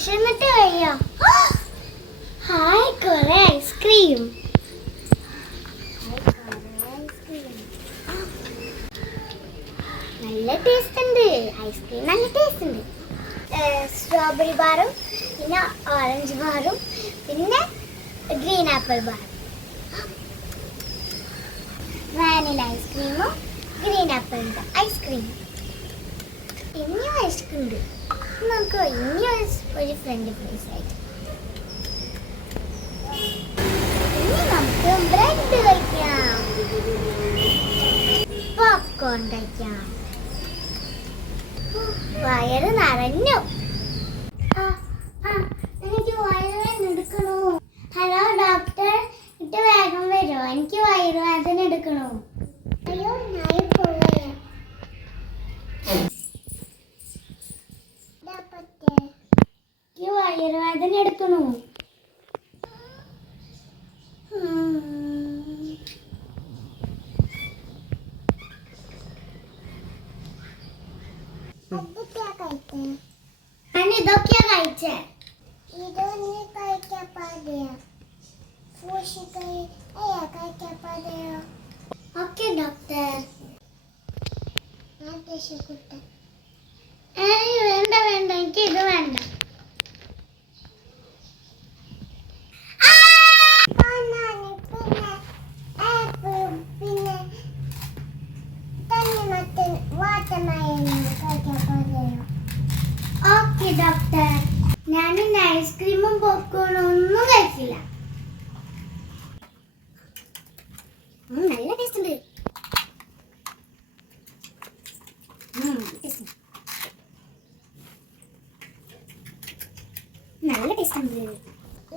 വിശന്നിട്ട് കഴിയാം. ഹായ് കുറെ ഐസ്ക്രീം. നല്ല ടേസ്റ്റ് ഉണ്ട്. ഐസ്ക്രീം നല്ല ടേസ്റ്റ് ഉണ്ട്. സ്ട്രോബെറി ബാറും പിന്നെ ഓറഞ്ച് ബാറും പിന്നെ ഗ്രീൻ ആപ്പിൾ ബാറും. വാനില ഐസ്ക്രീമും ഗ്രീൻ ആപ്പിളിൻ്റെ ഐസ്ക്രീമും. ഇനിയും ഐസ്ക്രീം ഉണ്ട്. നമുക്ക് ഇനിയും ഒരു ഫ്രണ്ട് പ്ലേസ് ആയിട്ട് ഇനി നമുക്ക് ബ്രെഡ് കഴിക്കാം, പോപ്കോൺ കഴിക്കാം. വയറ് നിറഞ്ഞു. എനിക്ക് വയറുവേദന എടുക്കണോ? ഹലോ ഡോക്ടർ, ഇട്ട് വേഗം വരുമോ? എനിക്ക് വയറുവേദന എടുക്കണോ? അയ്യോ ഞാൻ പോവാ. എനിക്ക് വയറുവേദന എടുക്കണോ? ഞാൻ ഇതൊക്കെയാ കഴിച്ചേ. ഇതൊന്നും കഴിക്കാൻ പാടില്ല. കഴിക്കാൻ പാടില്ല. Okay doctor. വേണ്ട വേണ്ട, എനിക്ക് ഇത് വേണ്ട. ഓക്കെ ഡോക്ടർ, ഞാൻ ഐസ്ക്രീമും പോപ്കോണും ഒന്നും കഴിച്ചില്ല. നല്ല ടേസ്റ്റ് ഉണ്ട്. നല്ല ടേസ്റ്റ് ഉണ്ട്.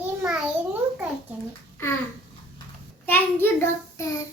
ഈ മരുന്നും കഴിക്കണം. Thank you doctor.